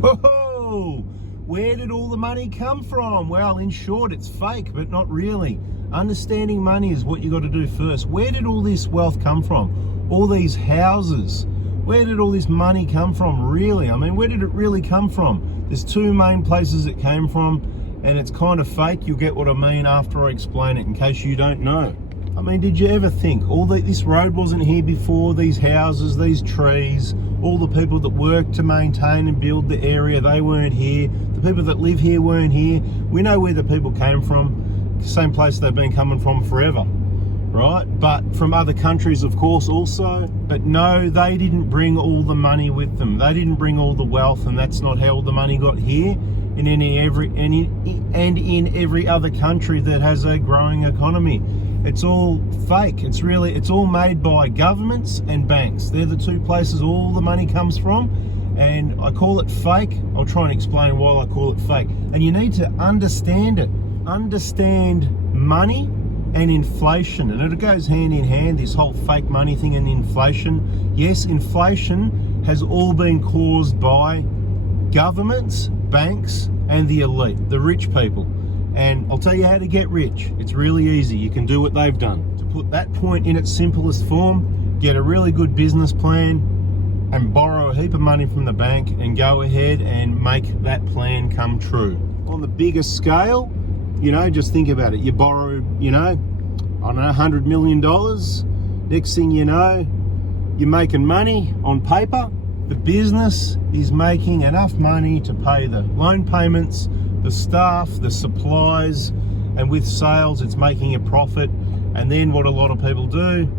Whoa! Where did all the money come from? Well, in short, it's fake, but not really. Understanding money is what you got to do first. Where did all this wealth come from? All these houses. Where did all this money come from, really? I mean, where did it really come from? There's two main places it came from, and it's kind of fake. You'll get what I mean after I explain it, in case you don't know. I mean, did you ever think this road wasn't here before? These houses, these trees, all the people that work to maintain and build the area, they weren't here. The people that live here weren't here. We know where the people came from, the same place they've been coming from forever, right? But from other countries, of course, also. But no, they didn't bring all the money with them. They didn't bring all the wealth, and that's not how all the money got here. In every other country that has a growing economy. It's all fake. It's all made by governments and banks. They're the two places all the money comes from, and I call it fake. I'll try and explain why I call it fake. And you need to understand it. Understand money and inflation, and it goes hand in hand, this whole fake money thing and inflation. Yes, inflation has all been caused by governments, banks, and the elite, the rich people. And I'll tell you how to get rich. It's really easy. You can do what they've done. To put that point in its simplest form, get a really good business plan and borrow a heap of money from the bank and go ahead and make that plan come true. On the bigger scale, just think about it. You borrow, I don't know, $100 million. Next thing you know, you're making money on paper. The business is making enough money to pay the loan payments, the staff, the supplies, and with sales, it's making a profit. And then what a lot of people do,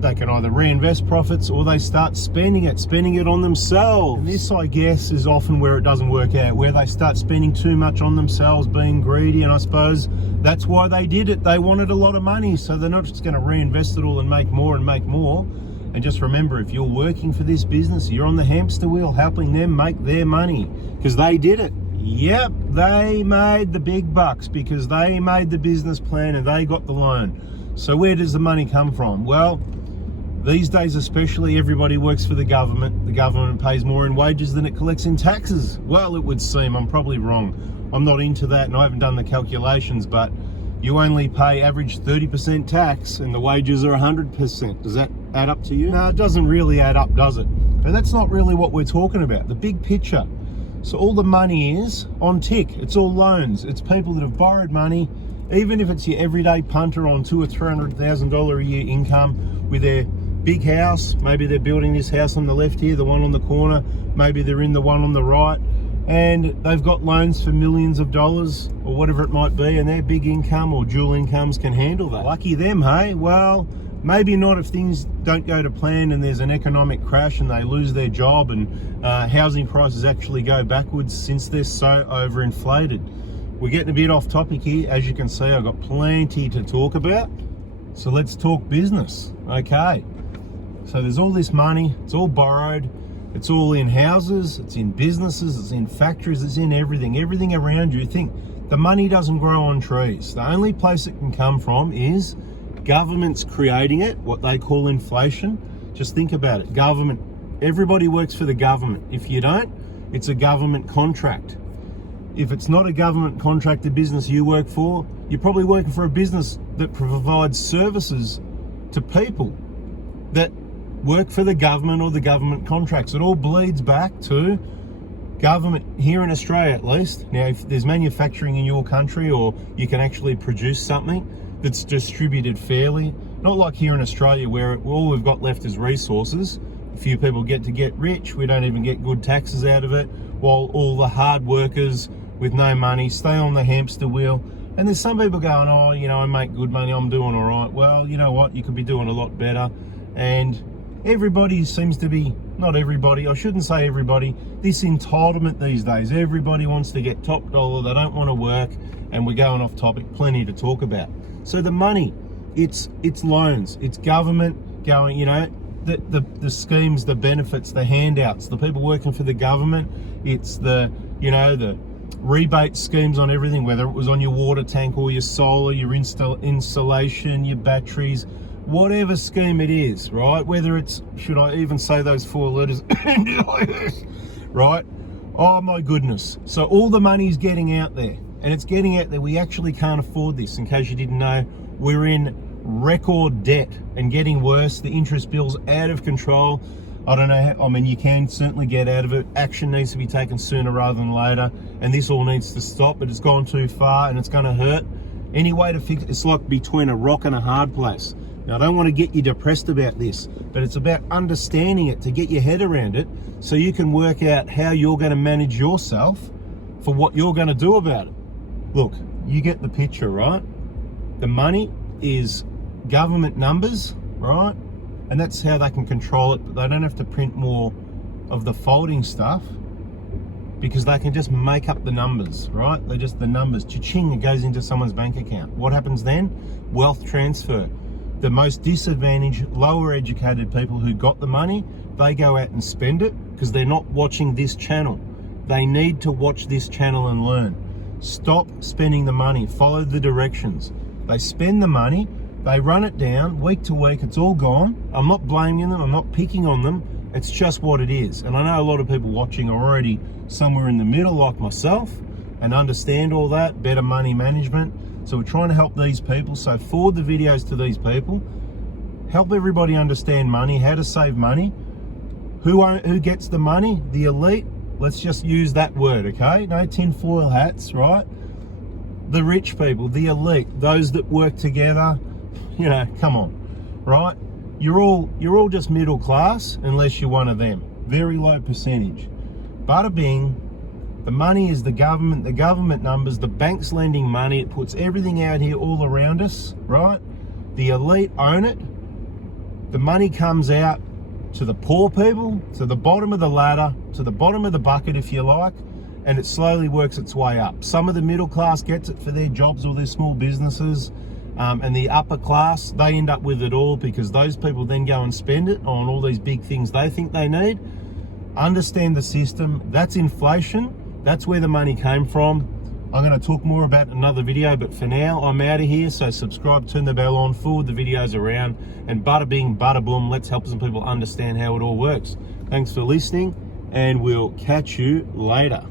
they can either reinvest profits or they start spending it on themselves. And this, I guess, is often where it doesn't work out, where they start spending too much on themselves, being greedy. And I suppose that's why they did it. They wanted a lot of money, so they're not just going to reinvest it all and make more and make more. And just remember, if you're working for this business, you're on the hamster wheel helping them make their money, because they did it. Yep, they made the big bucks because they made the business plan and they got the loan. So where does the money come from? Well, these days especially, everybody works for the government. The government pays more in wages than it collects in taxes. Well, it would seem. I'm probably wrong. I'm not into that and I haven't done the calculations, but you only pay average 30% tax and the wages are 100%. Does that add up to you? No, it doesn't really add up, does it? But that's not really what we're talking about. The big picture. So all the money is on tick. It's all loans. It's people that have borrowed money, even if it's your everyday punter on $200,000 or $300,000 a year income with their big house. Maybe they're building this house on the left here, the one on the corner. Maybe they're in the one on the right. And they've got loans for millions of dollars or whatever it might be, and their big income or dual incomes can handle that. Lucky them, hey? Well, maybe not if things don't go to plan and there's an economic crash and they lose their job and housing prices actually go backwards since they're so overinflated. We're getting a bit off topic here. As you can see, I've got plenty to talk about. So let's talk business. Okay. So there's all this money, it's all borrowed. It's all in houses, it's in businesses, it's in factories, it's in everything around you. Think the money doesn't grow on trees. The only place it can come from is governments creating it, what they call inflation. Just think about it. Government, everybody works for the government. If you don't, it's a government contract. If it's not a government contracted business you work for, you're probably working for a business that provides services to people that work for the government or the government contracts. It all bleeds back to government here in Australia, at least. Now, if there's manufacturing in your country or you can actually produce something that's distributed fairly, not like here in Australia where all we've got left is resources. A few people get rich, we don't even get good taxes out of it, while all the hard workers with no money stay on the hamster wheel. And there's some people going, oh, I make good money, I'm doing all right. Well, you know what, you could be doing a lot better. And everybody seems to be, not everybody, I shouldn't say everybody, this entitlement these days. Everybody wants to get top dollar, they don't want to work, and we're going off topic, plenty to talk about. So the money, it's loans, it's government going, the schemes, the benefits, the handouts, the people working for the government, it's the rebate schemes on everything, whether it was on your water tank or your solar, your insulation, your batteries, whatever scheme it is, right? Whether it's, should I even say those 4 letters, right? Oh my goodness. So all the money's getting out there, and it's getting out there. We actually can't afford this. In case you didn't know, we're in record debt and getting worse. The interest bill's out of control. I don't know how, I mean, you can certainly get out of it. Action needs to be taken sooner rather than later, and this all needs to stop, but it's gone too far and it's going to hurt. Any way to fix it, it's like between a rock and a hard place. Now, I don't want to get you depressed about this, but it's about understanding it to get your head around it so you can work out how you're going to manage yourself for what you're going to do about it. Look, you get the picture, right? The money is government numbers, right? And that's how they can control it, but they don't have to print more of the folding stuff because they can just make up the numbers, right? They're just the numbers. Cha-ching, it goes into someone's bank account. What happens then? Wealth transfer. The most disadvantaged, lower educated people who got the money, they go out and spend it because they're not watching this channel. They need to watch this channel and learn. Stop spending the money, follow the directions. They spend the money, they run it down week to week, it's all gone. I'm not blaming them, I'm not picking on them, it's just what it is. And I know a lot of people watching are already somewhere in the middle like myself and understand all that, better money management. So we're trying to help these people. So forward the videos to these people, help everybody understand money, how to save money. Who gets the money? The elite. Let's just use that word, okay? No tinfoil hats, right? The rich people, the elite, those that work together. You know, come on, right? You're all just middle class unless you're one of them. Very low percentage. Bada bing. The money is the government numbers, the bank's lending money. It puts everything out here all around us, right? The elite own it. The money comes out to the poor people, to the bottom of the ladder, to the bottom of the bucket, if you like, and it slowly works its way up. Some of the middle class gets it for their jobs or their small businesses. And the upper class, they end up with it all because those people then go and spend it on all these big things they think they need. Understand the system. That's inflation. That's where the money came from. I'm going to talk more about another video, but for now, I'm out of here. So subscribe, turn the bell on, forward the videos around, and bada bing, bada boom. Let's help some people understand how it all works. Thanks for listening, and we'll catch you later.